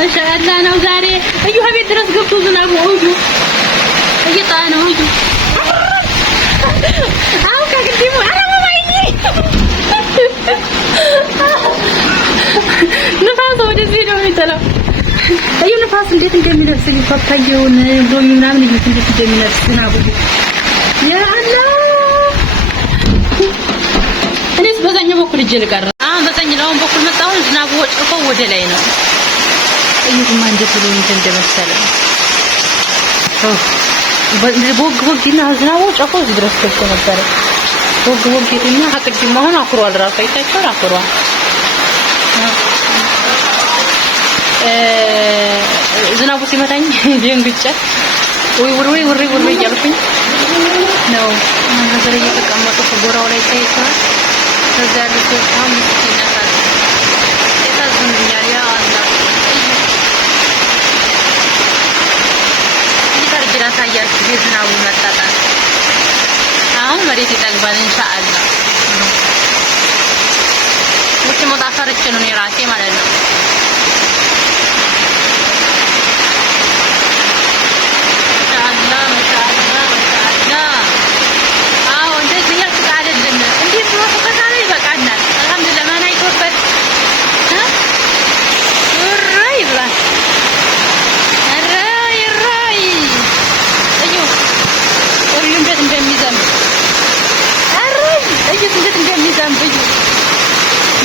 ማሻአላ ነው ዛሬ እዩ ሀቤት ድረስ ገብቶ ዝናቡ እዩ እየጣለ ነው እዩ አው ከግዲሙ አረባይኒ ንፋስ ወደዚህ ነው የሚጠላው እዩ ንፋስ እንዴት እንደሚነፍስ ሊፈታየውን ሎሚ ምናምን እንዴት እንደሚነፍስ ዝናቡ ያ አላህ እኔስ በዛኛው በኩል እጄ ልቀር አሁን በዛኛው በኩል መጣሁ ዝናቡ ወጭፎ ወደ ላይ ነው እዩማ እንዴት ብሎ እንደመሰለ ቦግ ዝናቡ ጨፎ ድረስ ገብቶ ነበር ቦግ ይተኛ አቅድም አሁን አኩሯል ራሱ አይታችኋል አኩሯል ዝናቡ ሲመታኝ ደንግጬ ወይ ውሪ እያልኩኝ ነው ነገር እየተቀመጡ ጎራው ላይ ታይቷል ከዛ ያሉት በጣም ይተኛል የታዝኑኛል ያ አላህ ይታርጅራ ታያችሁ የዝናቡ መጣጣት አሁን መሬት ይጠግባል ኢንሻአላህ ውጭ መውጣት ፈርቼ ነው የራሴ ማለት ነው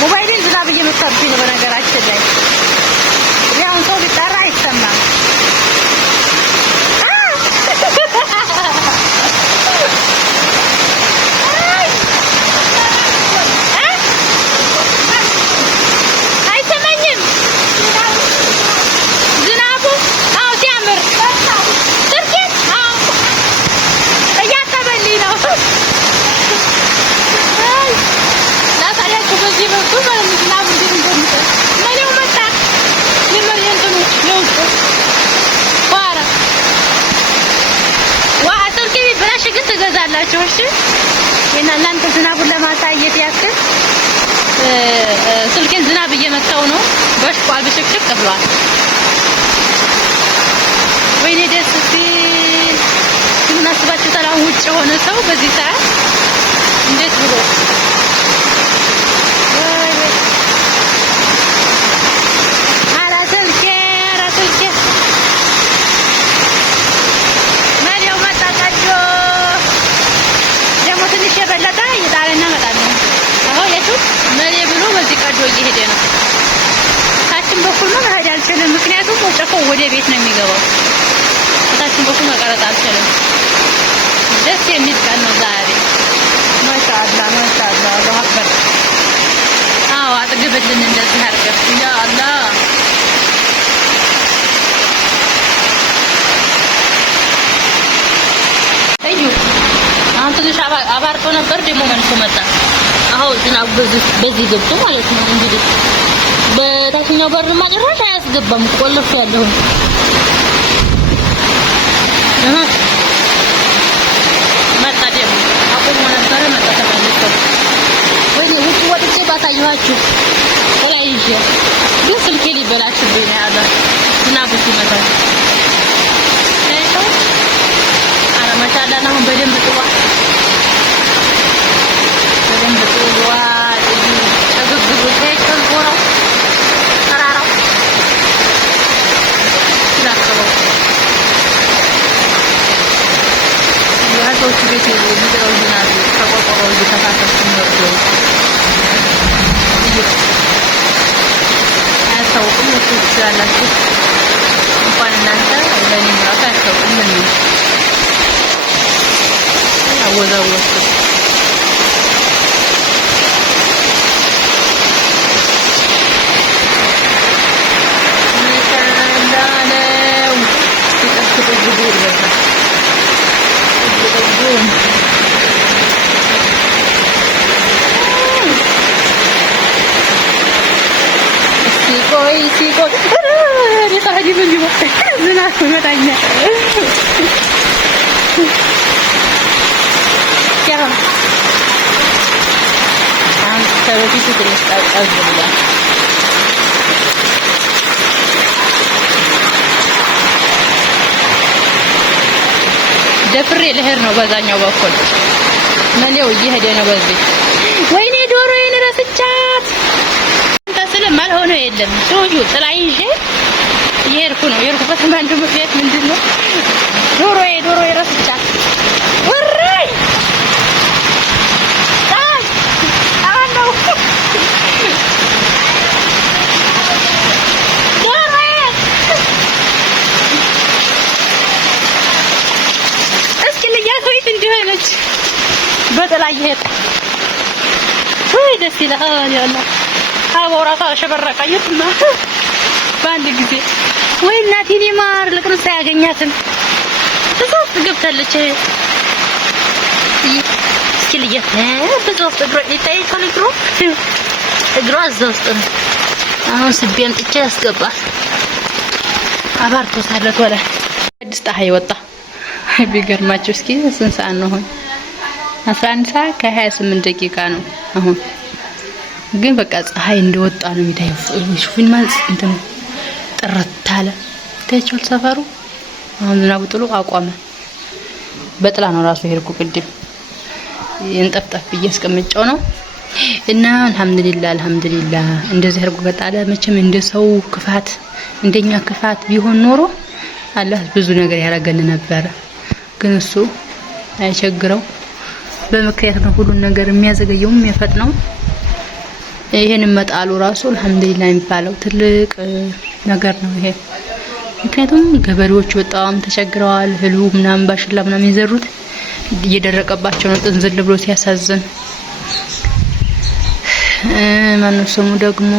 ሞባይልን ዝናብ እየመታብኝ ነው በነገራችን ላይ ያው ሰው ቢጠራ አይሰማም አይሰማኝም ዝናቡ አው ሲያምር ስርኬት አው እያጠበልኝ ነው በዚህ በኩል ማለት ነው ዝናብ እንደሚጠል መሌው መጣ የመሪንቱ ነው ቋራ ዋአጥልቂ ብላሽ ግን ትገዛላችሁ እሺ እናንተ ዝናቡን ለማሳየት ያክል ስልኬን ዝናብ እየመታው ነው በሽቋል በሽክሽክ ብሏል ወይኔ ደስ ሲል ምን አስባችሁ ተላው ውጭ ሆነ ሰው በዚህ ሰዓት እንዴት ብሎ የበለጠ ይጣልና መጣለ አዎ የቱ መሌ ብሎ በዚህ ቀዶ እየሄደ ነው ታችን በኩል ነው መሄድ አልችልም ምክንያቱም ወጨፎ ወደ ቤት ነው የሚገባው ታችን በኩል መቀረጥ አልችልም ደስ የሚል ቀን ነው ዛሬ ማሻአላ አላሁ አክበር አዎ አጥግብልን እንደዚህ አድርገህ ያ አላህ ትንሽ አባርቶ ነበር ደግሞ መልሶ መጣ አሁን ዝናቡ በዚህ ገብቶ ማለት ነው እንግዲህ በታችኛው በር ማጭራሽ አያስገባም ቆልፍ ያለው መጣ ደግሞ አቆም ነበር መጣ ተመልሶ ወይ ውጭ ወጥቼ ባታየኋችሁ ወላይጄ ግን ስልኬ ሊበላሽብኝ ነው ያለ ዝናቡ ሲመጣው ማሻአላ ነው በደንብ ጥዋት ተግብግቡ ተከልቦራው ተራራው ላከው ያቶች ቤት ይዘው ይናሉ ተቆቆረው እየተፋሰሱ ነው አያስታውቅም እሱ ትችላላችሁ እንኳን እናንተ ለኔ ራሱ አያስታውቅም ምን አወዛወዝኩ ሲቆይ ሪታጂ ምን ይወጣ ዝናብ መጣኛ ያ አንተ በፊት ትንሽ ቀዝቀዝ ብሏል ደፍሬ ልሄድ ነው በዛኛው በኩል መሌው እየሄደ ነው በዚህ። ወይኔ ዶሮዬን ረስቻት ተስልም አልሆነው የለም ዶዩ ጥላ ይዤ እየሄድኩ ነው። የሄድኩበት አንዱ ምክንያት ምንድነው ዶሮዬ ረስቻት ወራይ አለው እንዲሆነች በጥላ እየሄደ ወይ ደስ ይላል። ያላ አቦራ ታሸበረቀ ይጥማ በአንድ ጊዜ ወይ እናቴ ማር ለቅርስ ያገኛትም እዛው ገብታለች። እስኪ ልየት በዛው እግሯ ይታይ ከልግሮ እግሯ እዛው ውስጥ ነው። አሁን ስቢያም ጥቼ ያስገባት አባርቶ ሳለት ወላ አዲስ ፀሐይ ወጣ። ቢገርማችሁ እስኪ ስንት ሰዓት ነው አሁን? 11 ሰዓት ከ28 ደቂቃ ነው አሁን። ግን በቃ ፀሐይ እንደወጣ ነው የሚታየው። ሹፊን ማለት እንትን ጥርት አለ ታይቷል ሰፈሩ። አሁን ዝናቡ ጥሎ አቋመ። በጥላ ነው ራሱ ሄድኩ ቅድም እንጠፍጠፍ እያስቀመጨው ነው። እና አልহামዱሊላህ እንደዚህ አድርጎ በጣለ። መቼም እንደ ሰው ክፋት እንደኛ ክፋት ቢሆን ኖሮ አላህ ብዙ ነገር ያረገን ነበር። ግን እሱ አይቸግረው በምክንያት ነው ሁሉ ነገር የሚያዘገየው የሚያፈጥነው። ይሄን መጣሉ ራሱ አልহামዱሊላህ የሚባለው ትልቅ ነገር ነው ይሄ። ምክንያቱም ገበሬዎች በጣም ተቸግረዋል። እህሉ ምናምን ባሽላ ምናምን የዘሩት እየደረቀባቸው ነው ጥንዝል ብሎ ሲያሳዝን። ማነው ስሙ ደግሞ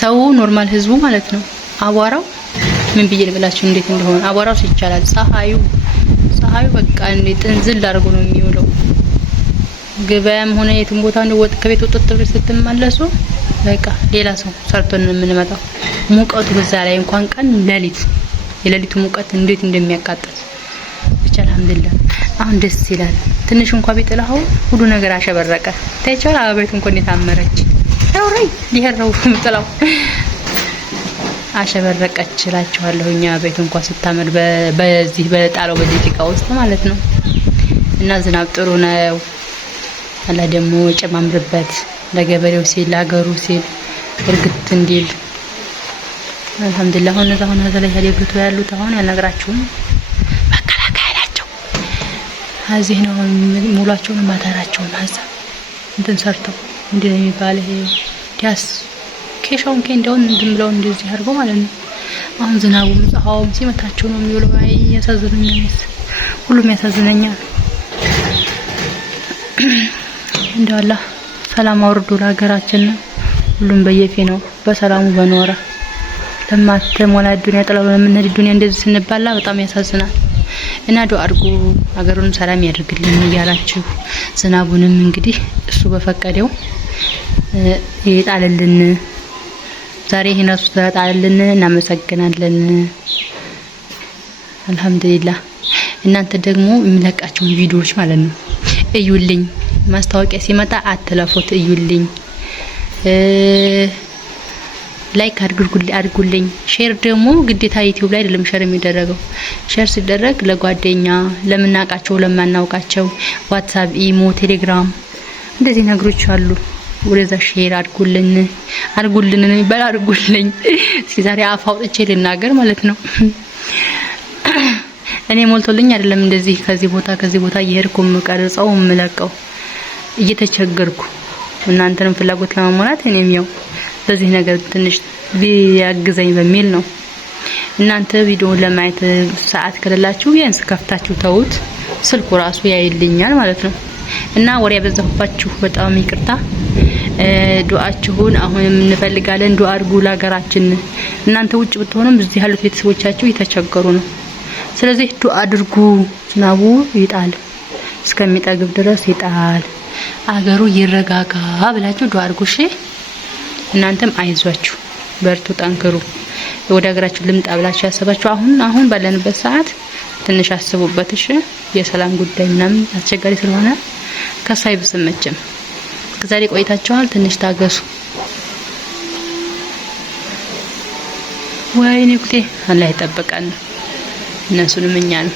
ሰው ኖርማል ህዝቡ ማለት ነው አቧራው ምን ብዬ ልበላችሁ እንዴት እንደሆነ አቧራው ይቻላል። ፀሐዩ በቃ እንዴ ጥንዝል አድርጎ ነው የሚውለው። ገበያም ሆነ የትም ቦታ ነው ወጥ ከቤት ወጥቶ ብር ስትመለሱ በቃ ሌላ ሰው ሰርቶን የምንመጣው። ሙቀቱ በዛ ላይ እንኳን ቀን ሌሊት የሌሊቱ ሙቀት እንዴት እንደሚያቃጥል ብቻ አልহামዱሊላህ አሁን ደስ ይላል። ትንሽ እንኳን ቢጥላው ሁሉ ነገር አሸበረቀ። ታይቷል አበቤት እንኳን የታመረች አውራይ ሊሄረው ጥላው አሸበረቀች እላችኋለሁ። እኛ ቤት እንኳን ስታመር በዚህ በጣለው በደቂቃ ውስጥ ማለት ነው። እና ዝናብ ጥሩ ነው። አላ ደግሞ ጨማምርበት ለገበሬው ሲል ለሀገሩ ሲል እርግጥ እንዲል አልহামዱሊላህ። አሁን ላይ ያለብቱ ያሉት አሁን ያልነግራችሁም መከላከያ ናቸው። እዚህ ነው ሙላቸውን ማታራቸውን ሀሳብ እንትን ሰርተው እንደሚባል ይሄ ዲያስ ኬሻውን ከእንደውን እንደምለው እንደዚህ አድርጎ ማለት ነው። አሁን ዝናቡም ፀሐዩም ሲመታቸው ነው የሚውለው። አይ ያሳዝነኛል፣ ሁሉም ያሳዝነኛል። እንደው አላህ ሰላም አውርዶ ለሀገራችን ሁሉም በየፊ ነው በሰላሙ በኖረ ለማትሞላ ዱንያ ጥላው ለምንሄድ ዱንያ እንደዚህ ስንባላ በጣም ያሳዝናል። እና ዱአ አድርጉ ሀገሩን ሰላም ያድርግልን እያላችሁ ዝናቡንም እንግዲህ እሱ በፈቀደው ይጣልልን። ዛሬ ይሄን ራሱ ተጣልልን። እናመሰግናለን አልহামዱሊላህ። እናንተ ደግሞ የሚለቃቸውን ቪዲዮዎች ማለት ነው እዩልኝ። ማስታወቂያ ሲመጣ አትለፉት፣ እዩልኝ። ላይክ አድርጉልኝ። ሼር ደግሞ ግዴታ ዩቲዩብ ላይ አይደለም ሼር የሚደረገው። ሼር ሲደረግ ለጓደኛ ለምናቃቸው ለማናውቃቸው ዋትስአፕ፣ ኢሞ፣ ቴሌግራም እንደዚህ ነገሮች አሉ። ወደዛ ሼር አድርጉልን ነው የሚባል አድርጉልኝ። እስኪ ዛሬ አፍ አውጥቼ ልናገር ማለት ነው። እኔ ሞልቶልኝ አይደለም እንደዚህ ከዚህ ቦታ እየሄድኩ ቀርጸው ምለቀው እየተቸገርኩ እናንተንም ፍላጎት ለማሟላት እኔም ያው በዚህ ነገር ትንሽ ቢያግዘኝ በሚል ነው። እናንተ ቪዲዮ ለማየት ሰዓት ከሌላችሁ ያንስ ከፍታችሁ ተውት፣ ስልኩ ራሱ ያይልኛል ማለት ነው። እና ወሬ ያበዛሁባችሁ በጣም ይቅርታ። ዱአችሁን አሁን እንፈልጋለን። ዱአ አድርጉ ለሀገራችን። እናንተ ውጭ ብትሆኑም እዚህ ያሉት ቤተሰቦቻችሁ እየተቸገሩ ነው። ስለዚህ ዱአ አድርጉ። ዝናቡ ይጣል እስከሚጠግብ ድረስ ይጣል፣ አገሩ ይረጋጋ ብላችሁ ዱአ አድርጉ። እሺ እናንተም አይዟችሁ፣ በርቱ፣ ጠንክሩ። ወደ ሀገራችሁ ልምጣ ብላችሁ ያሰባችሁ አሁን ባለንበት ሰዓት ትንሽ አስቡበት። እሺ የሰላም ጉዳይ ምናምን አስቸጋሪ ስለሆነ ከሳይ ብስመችም ከዛሬ ቆይታችኋል። ትንሽ ታገሱ። ወይኔ ጉዴ አላህ ይጠብቀን። እነሱንም እኛንም